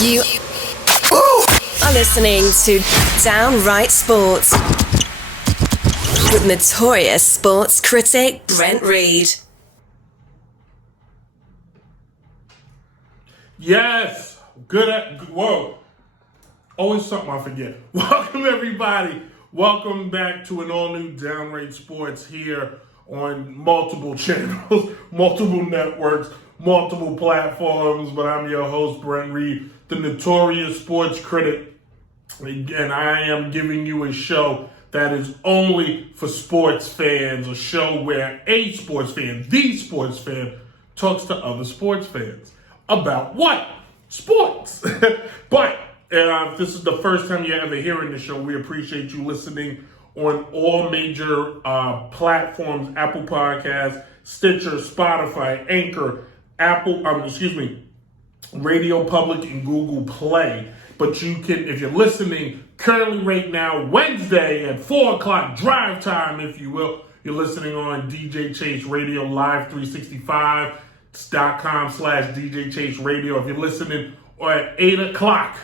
You are listening to Downright Sports with Notorious sports critic Brent Reid. Yes, whoa, always something I forget. Welcome everybody. Welcome back to an all-new Downright Sports here on multiple channels, multiple networks, multiple platforms, but I'm your host, Brent Reid, the Notorious sports critic, and I am giving you a show that is only for sports fans, a show where a sports fan, the sports fan, talks to other sports fans. About what? Sports. But if this is the first time you're ever hearing the show, we appreciate you listening on all major platforms: Apple Podcasts, Stitcher, Spotify, Anchor, Radio Public, and Google Play. But you can, if you're listening currently right now, Wednesday at 4 o'clock, drive time, if you will, you're listening on DJ Chase Radio Live 365.com/DJ Chase Radio. If you're listening at 8 o'clock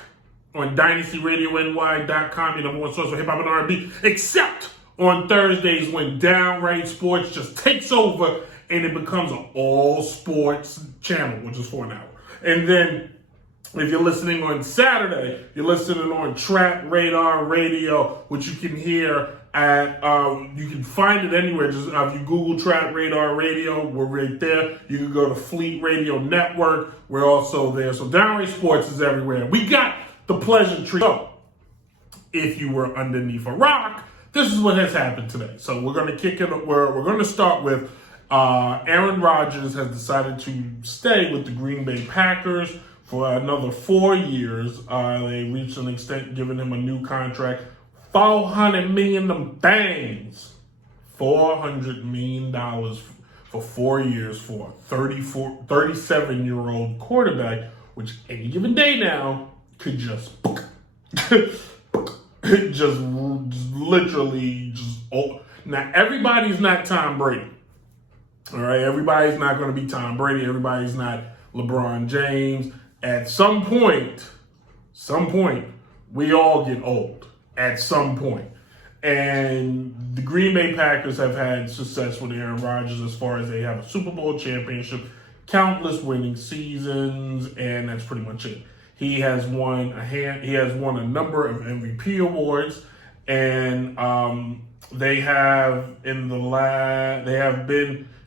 on DynastyRadioNY.com, your number one source for hip hop and R&B, except on Thursdays when Downright Sports just takes over and it becomes an all sports channel, which is for an hour. And then if you're listening on Saturday, you're listening on Trap Radar Radio, which you can hear at, you can find it anywhere. Just if you Google Trap Radar Radio, we're right there. You can go to Fleet Radio Network. We're also there. So Downright Sports is everywhere. We got the pleasantry. So if you were underneath a rock, this is what has happened today. So we're going to kick it. We're going to start with Aaron Rodgers has decided to stay with the Green Bay Packers for another 4 years. They reached an extent giving him a new contract, $400 million bangs, $400 million for 4 years for a 37-year-old quarterback, which any given day now could just literally. Now everybody's not Tom Brady. All right, everybody's not going to be Tom Brady. Everybody's not LeBron James. At some point, we all get old. At some point. And the Green Bay Packers have had success with Aaron Rodgers as far as they have a Super Bowl championship, countless winning seasons, and that's pretty much it. He has won a number of MVP awards, and they have been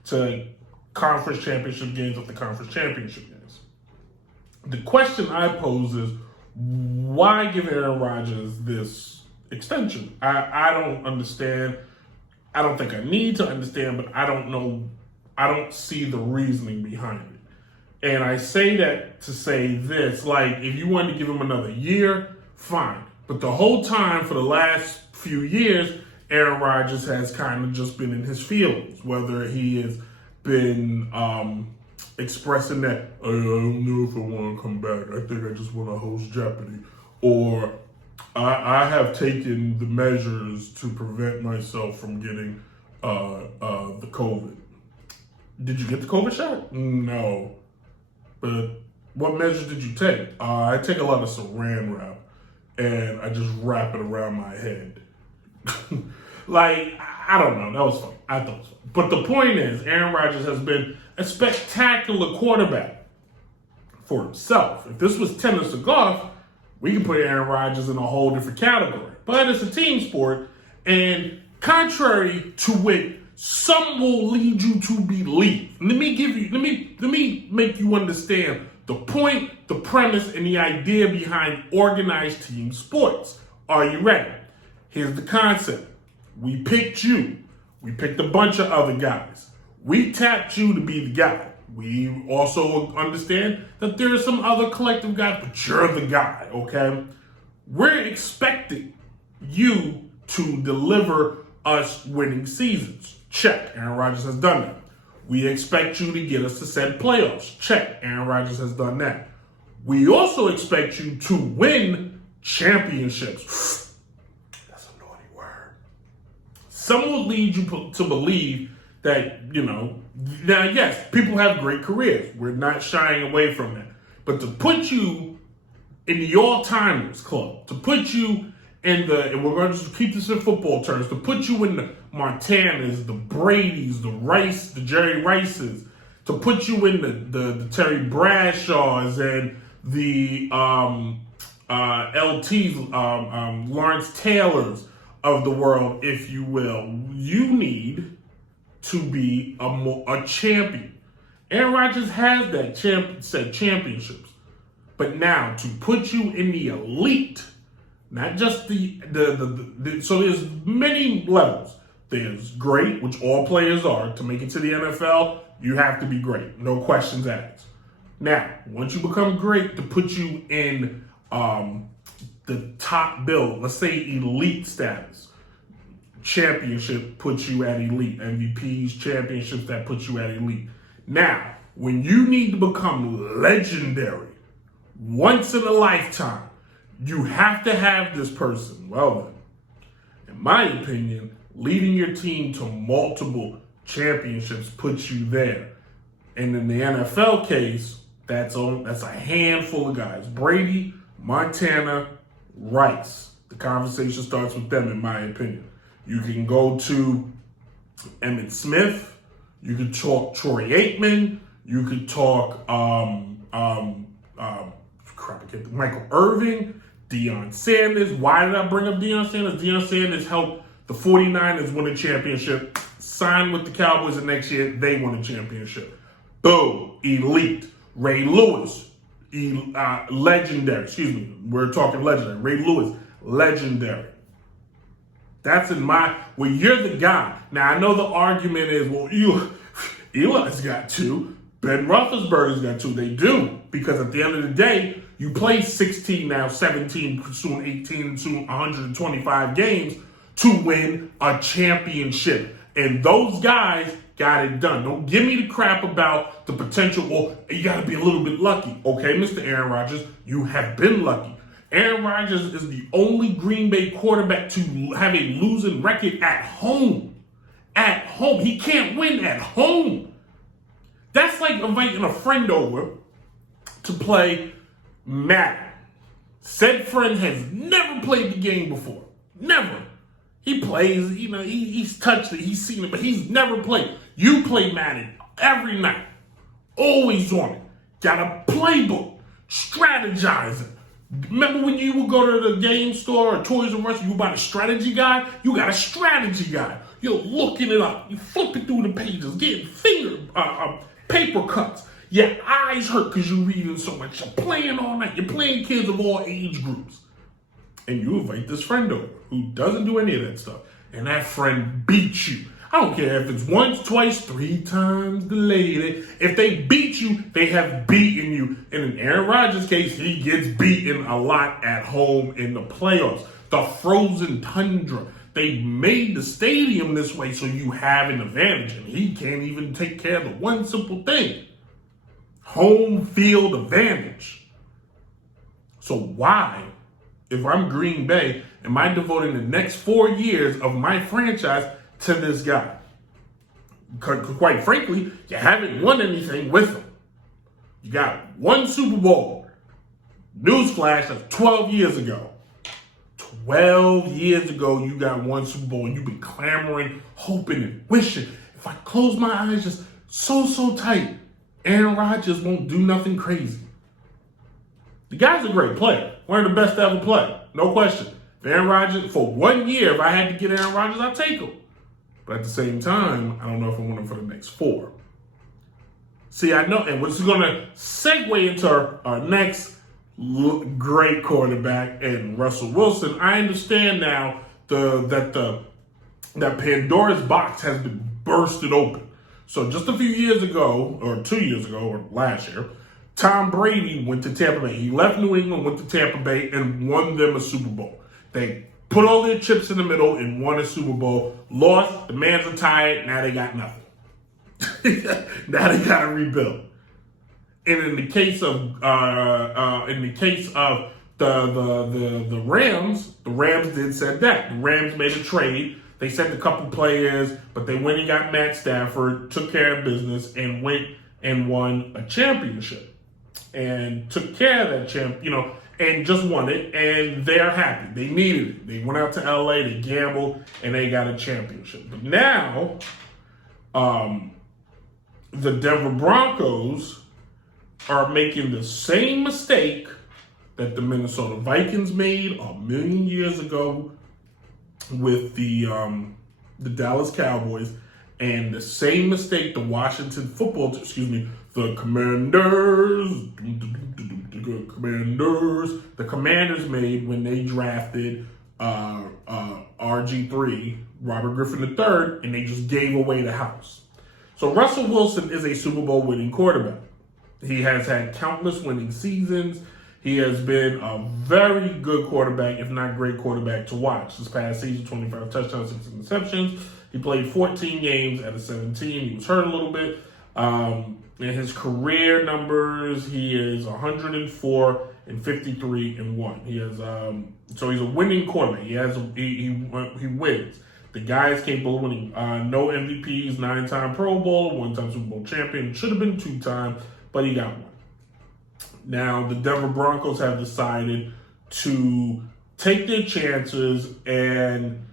to conference championship games with the conference championship games. The question I pose is, why give Aaron Rodgers this extension? I don't understand. I don't think I need to understand, but I don't know. I don't see the reasoning behind it. And I say that to say this, like, if you wanted to give him another year, fine. But the whole time for the last few years, Aaron Rodgers has kind of just been in his feelings, whether he has been expressing that, I don't know if I want to come back. I think I just want to host Jeopardy. Or I have taken the measures to prevent myself from getting the COVID. Did you get the COVID shot? No. But what measures did you take? I take a lot of saran wrap, and I just wrap it around my head. Like, I don't know. That was fun. I thought so. But the point is, Aaron Rodgers has been a spectacular quarterback for himself. If this was tennis or golf, we can put Aaron Rodgers in a whole different category. But it's a team sport, and contrary to what some will lead you to believe, let me make you understand the point, the premise, and the idea behind organized team sports. Are you ready? Here's the concept. We picked you. We picked a bunch of other guys. We tapped you to be the guy. We also understand that there are some other collective guys, but you're the guy, okay? We're expecting you to deliver us winning seasons. Check. Aaron Rodgers has done that. We expect you to get us to said playoffs. Check. Aaron Rodgers has done that. We also expect you to win championships. Some will lead you to believe that, now, yes, people have great careers. We're not shying away from that. But to put you in the all-timers club, to put you in the, and we're going to just keep this in football terms, to put you in the Montanas, the Bradys, the Jerry Rices, to put you in the Terry Bradshaws and the LTs, Lawrence Taylors of the world, if you will. You need to be a champion. Aaron Rodgers has that said championships. But now, to put you in the elite, not just the so there's many levels. There's great, which all players are. To make it to the NFL, you have to be great. No questions asked. Now, once you become great, to put you in the top bill, let's say elite status. Championship puts you at elite. MVPs, championships, that puts you at elite. Now, when you need to become legendary, once in a lifetime, you have to have this person. Well then, in my opinion, leading your team to multiple championships puts you there. And in the NFL case, that's a handful of guys. Brady, Montana, Rice. The conversation starts with them, in my opinion. You can go to Emmitt Smith. You could talk Troy Aikman. You could talk Michael Irving, Deion Sanders. Why did I bring up Deion Sanders? Deion Sanders helped the 49ers win a championship, signed with the Cowboys, and next year they won a championship. Boom, elite. Ray Lewis, legendary. Excuse me, we're talking legendary. Ray Lewis, legendary. That's well, you're the guy. Now, I know the argument is, well, Eli's got two. Ben Roethlisberger's got two. They do. Because at the end of the day, you play 16 now, 17, soon 18, soon 125 games to win a championship. And those guys got it done. Don't give me the crap about the potential, or you got to be a little bit lucky. Okay, Mr. Aaron Rodgers, you have been lucky. Aaron Rodgers is the only Green Bay quarterback to have a losing record at home. At home. He can't win at home. That's like inviting a friend over to play Madden. Said friend has never played the game before. Never. He plays, he's touched it, he's seen it, but he's never played. You play Madden every night. Always on it. Got a playbook. Strategizing. Remember when you would go to the game store or Toys R Us, you buy a strategy guide? You got a strategy guide. You're looking it up. You flipping through the pages, getting paper cuts. Your eyes hurt because you're reading so much. You're playing all night. You're playing kids of all age groups. And you invite this friend over who doesn't do any of that stuff. And that friend beats you. I don't care if it's once, twice, 3 times delayed. If they beat you, they have beaten you. And in Aaron Rodgers' case, he gets beaten a lot at home in the playoffs. The frozen tundra. They made the stadium this way so you have an advantage. And he can't even take care of the one simple thing. Home field advantage. So why, if I'm Green Bay, am I devoting the next 4 years of my franchise to this guy? Quite frankly, you haven't won anything with him. You got one Super Bowl. Newsflash, that's 12 years ago. 12 years ago, you got one Super Bowl, and you've been clamoring, hoping, and wishing. If I close my eyes just so tight, Aaron Rodgers won't do nothing crazy. The guy's a great player. One of the best to ever play. No question. If Aaron Rodgers, for 1 year, if I had to get Aaron Rodgers, I'd take him. But at the same time, I don't know if I want him for the next 4. See, I know, and what's going to segue into our next great quarterback, and Russell Wilson. I understand now that Pandora's box has been bursted open. So just a few years ago, or 2 years ago, or last year, Tom Brady went to Tampa Bay. He left New England, went to Tampa Bay, and won them a Super Bowl. They put all their chips in the middle and won a Super Bowl. Lost, the man's retired, now they got nothing. Now they got to rebuild. And in the case of the Rams, the Rams said that. The Rams made a trade. They sent a couple players, but they went and got Matt Stafford, took care of business, and went and won a championship. And took care of that and just won it, and they're happy. They needed it. They went out to LA, they gambled, and they got a championship. But now, the Denver Broncos are making the same mistake that the Minnesota Vikings made a million years ago with the Dallas Cowboys, and the same mistake the Commanders made when they drafted RG3, Robert Griffin III, and they just gave away the house. So Russell Wilson is a Super Bowl winning quarterback. He has had countless winning seasons. He has been a very good quarterback, if not great quarterback to watch. This past season, 25 touchdowns, 6 interceptions. He played 14 games out of 17. He was hurt a little bit. In his career numbers, he is 104 and 53 and 1. He has so he's a winning quarterback. He wins. The guy is capable of winning. No MVPs, 9-time Pro Bowl, 1-time Super Bowl champion. Should have been 2-time, but he got one. Now, the Denver Broncos have decided to take their chances and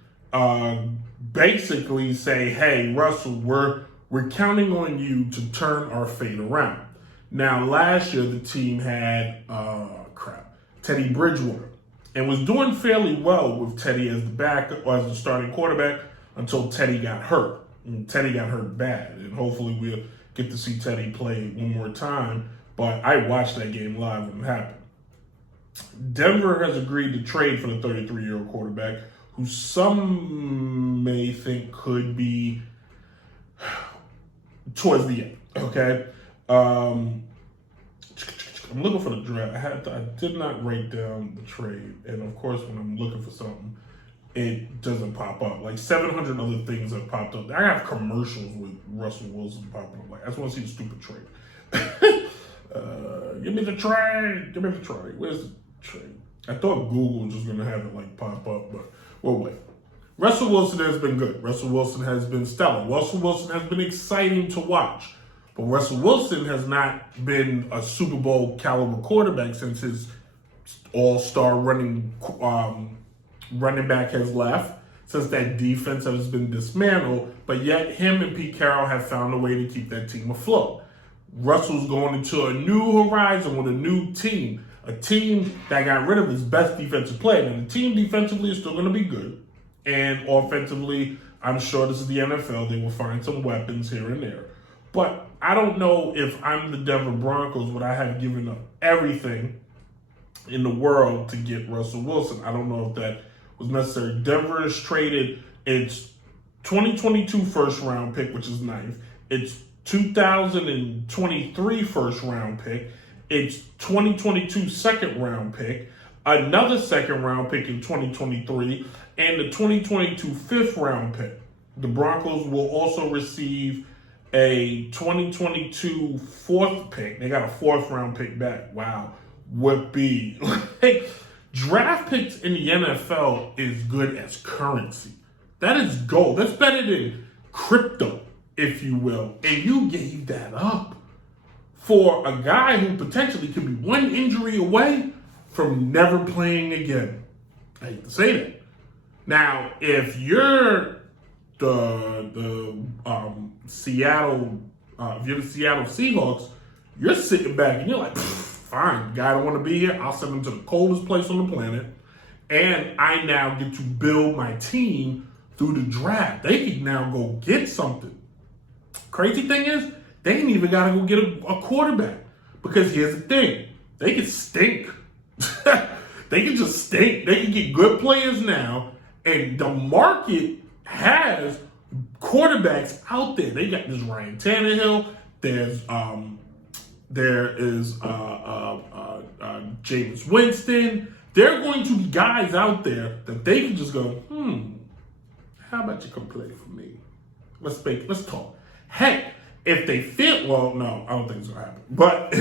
basically say, hey, Russell, we're counting on you to turn our fate around. Now, last year, the team had, Teddy Bridgewater, and was doing fairly well with Teddy as the backup or as the starting quarterback until Teddy got hurt. And Teddy got hurt bad, and hopefully we'll get to see Teddy play one more time. But I watched that game live when it happened. Denver has agreed to trade for the 33-year-old quarterback, who some may think could be towards the end. Okay, I'm looking for the draft. I did not write down the trade, and of course, when I'm looking for something, it doesn't pop up. Like 700 other things have popped up. I have commercials with Russell Wilson popping up. Like I just want to see the stupid trade. Give me the trade. Where's the trade? I thought Google was just going to have it like pop up, but we'll wait. Russell Wilson has been good. Russell Wilson has been stellar. Russell Wilson has been exciting to watch. But Russell Wilson has not been a Super Bowl caliber quarterback since his all-star running back has left, since that defense has been dismantled. But yet him and Pete Carroll have found a way to keep that team afloat. Russell's going into a new horizon with a new team, a team that got rid of his best defensive player. And the team defensively is still going to be good. And offensively, I'm sure this is the NFL. They will find some weapons here and there. But I don't know if I'm the Denver Broncos, would I have given up everything in the world to get Russell Wilson. I don't know if that was necessary. Denver has traded its 2022 first-round pick, which is ninth. Its 2023 first-round pick. Its 2022 second-round pick. Another second-round pick in 2023. And the 2022 fifth-round pick. The Broncos will also receive a 2022 fourth pick. They got a fourth-round pick back. Wow. Whoopee. Draft picks in the NFL is good as currency. That is gold. That's better than crypto, if you will. And you gave that up for a guy who potentially could be one injury away from never playing again. I hate to say that. Now, if you're the Seattle Seahawks, you're sitting back and you're like, fine, guy don't want to be here. I'll send him to the coldest place on the planet. And I now get to build my team through the draft. They can now go get something. Crazy thing is, they ain't even got to go get a quarterback. Because here's the thing. They can stink. They can just stink. They can get good players now. And the market has quarterbacks out there. They got this Ryan Tannehill. There is Jameis Winston. There are going to be guys out there that they can just go, how about you come play for me? Let's talk. Heck, if they fit, well, no, I don't think it's going to happen. But,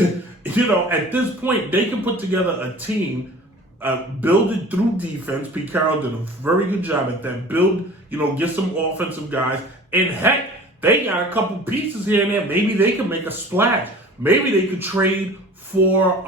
at this point, they can put together a team, build it through defense. Pete Carroll did a very good job at that. Build, get some offensive guys. And heck, they got a couple pieces here and there. Maybe they can make a splash. Maybe they could trade for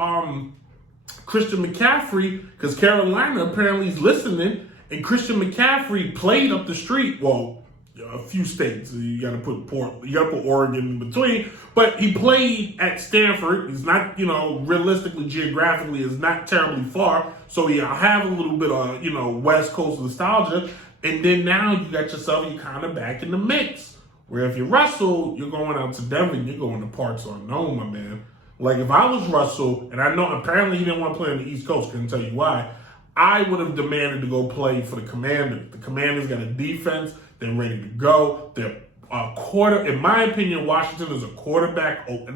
Christian McCaffrey, because Carolina apparently is listening, and Christian McCaffrey played up the street. Well, a few states. You got to put Oregon in between. But he played at Stanford. He's not, realistically, geographically, is not terribly far. So you have a little bit of, West Coast nostalgia. And then now you got yourself, you're kind of back in the mix. Where if you're Russell, you're going out to Denver, and you're going to parts unknown, my man. Like, if I was Russell, and I know apparently he didn't want to play on the East Coast, couldn't tell you why, I would have demanded to go play for the Commanders. The Commanders got a defense. They're ready to go. They're in my opinion, Washington is an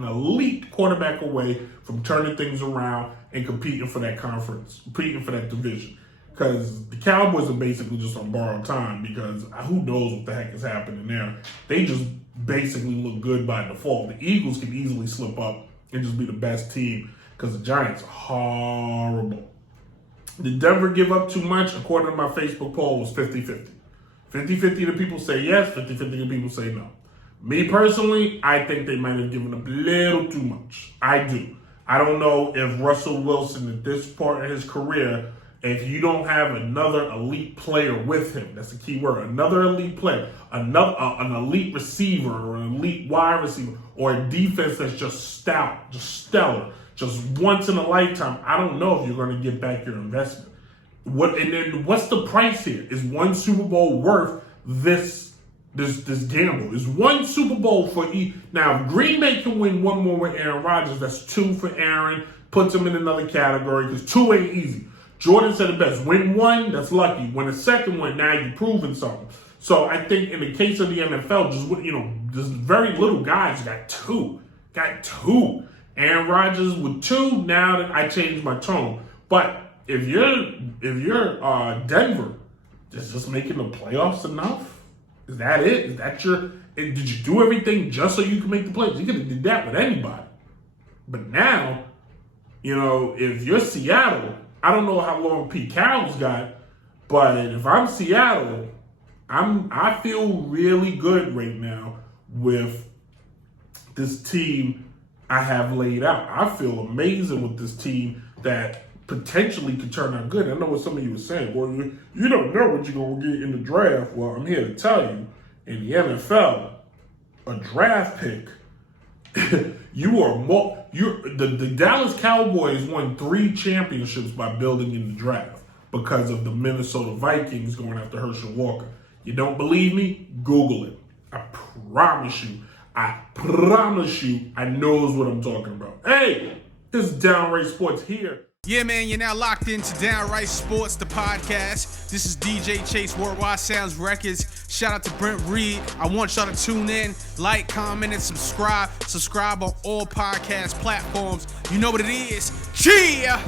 elite quarterback away from turning things around and competing for that conference, competing for that division. Because the Cowboys are basically just on borrowed time because who knows what the heck is happening there. They just basically look good by default. The Eagles can easily slip up and just be the best team because the Giants are horrible. Did Denver give up too much? According to my Facebook poll, it was 50-50. 50-50 the people say yes, 50-50 the people say no. Me personally, I think they might have given up a little too much. I do. I don't know if Russell Wilson at this part of his career, if you don't have another elite player with him, that's the key word, another elite player, an elite receiver or an elite wide receiver or a defense that's just stout, just stellar, just once in a lifetime, I don't know if you're going to get back your investment. What's the price here? Is one Super Bowl worth this gamble? Is one Super Bowl for each? Now, if Green Bay can win one more with Aaron Rodgers, that's 2 for Aaron, puts him in another category because 2 ain't easy. Jordan said it best. Win one, that's lucky. Win a second one, now you're proving something. So I think in the case of the NFL, just very little guys got two. Aaron Rodgers with 2. Now that I changed my tone, but if you're Denver, is just making the playoffs enough? Is that it? Is that did you do everything just so you can make the playoffs? You could have did that with anybody. But now, if you're Seattle, I don't know how long Pete Carroll's got, but if I'm Seattle, I feel really good right now with this team I have laid out. I feel amazing with this team that potentially could turn out good. I know what some of you were saying. Well, you don't know what you're going to get in the draft. Well, I'm here to tell you, in the NFL, a draft pick, the Dallas Cowboys won 3 championships by building in the draft because of the Minnesota Vikings going after Herschel Walker. You don't believe me? Google it. I promise you, I knows what I'm talking about. Hey, this is Downright Sports here. Yeah, man, you're now locked into Downright Sports, the podcast. This is DJ Chase, Worldwide Sounds Records. Shout out to Brent, Reid. I want y'all to tune in, like, comment, and subscribe. Subscribe on all podcast platforms. You know what it is. Cheer!